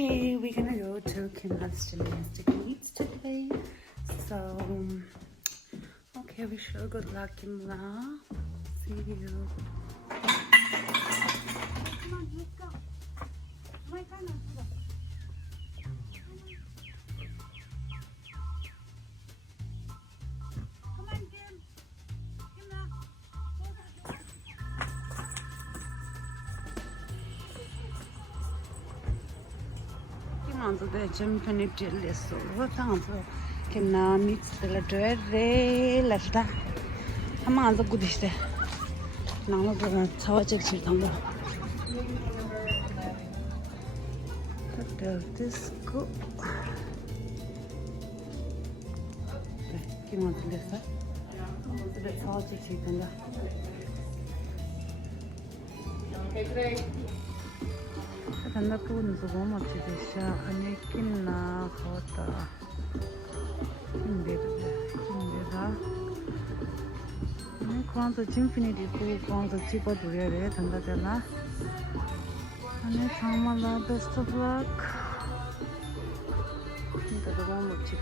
Okay, we're gonna go to Kim's Gymnastic Meets today. So, okay, wish you good luck, Kimla. See you. Come on, let's go. My turn. Come on, Kim. Kimla. Kimla the gym finish so what time? Kimla meets the letter left. I'm on the good day. Now the project is on the this go. Kim on the left. The project is on the. Okay, great. I'm not going to go much to this. I'm making a photo. Quanto infinity cool quanto tipo di vedere tanta della and famala best of luck inta da buon luci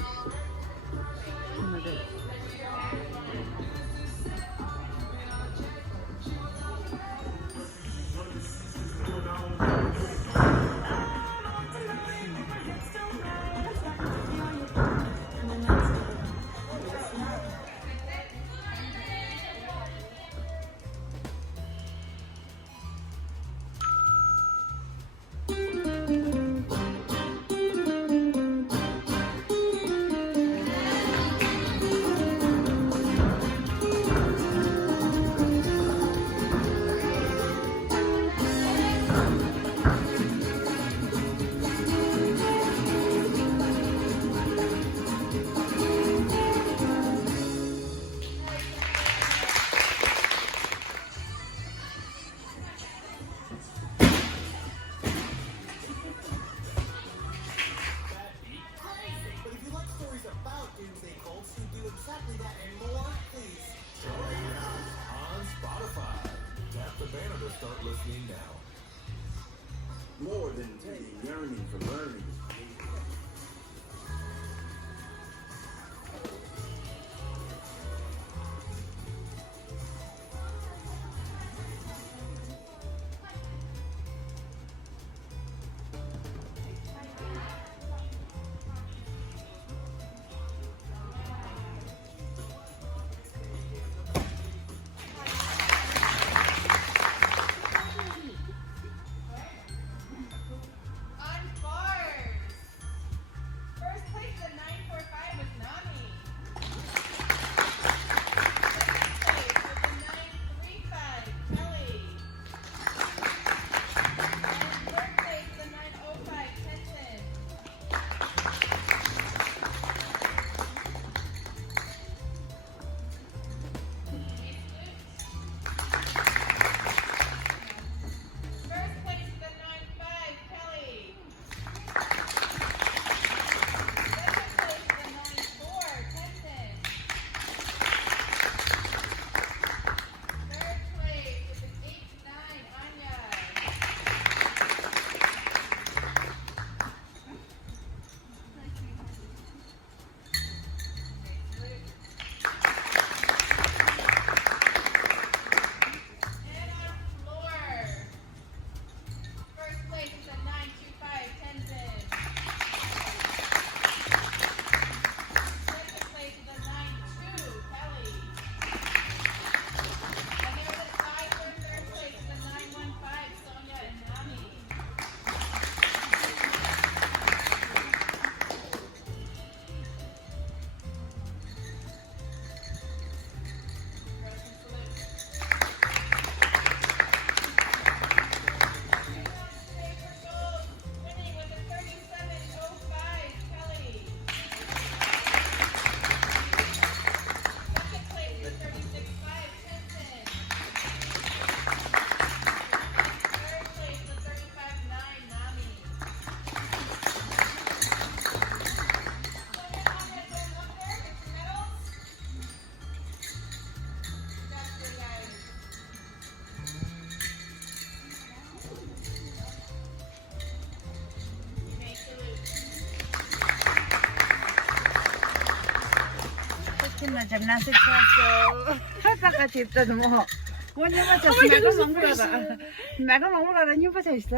맛있는 점나서 쳤어. 할바같이 있더니 뭐. 원래 맞았어. 내가 먹으라라. 내가 먹으라라. 이거 있어.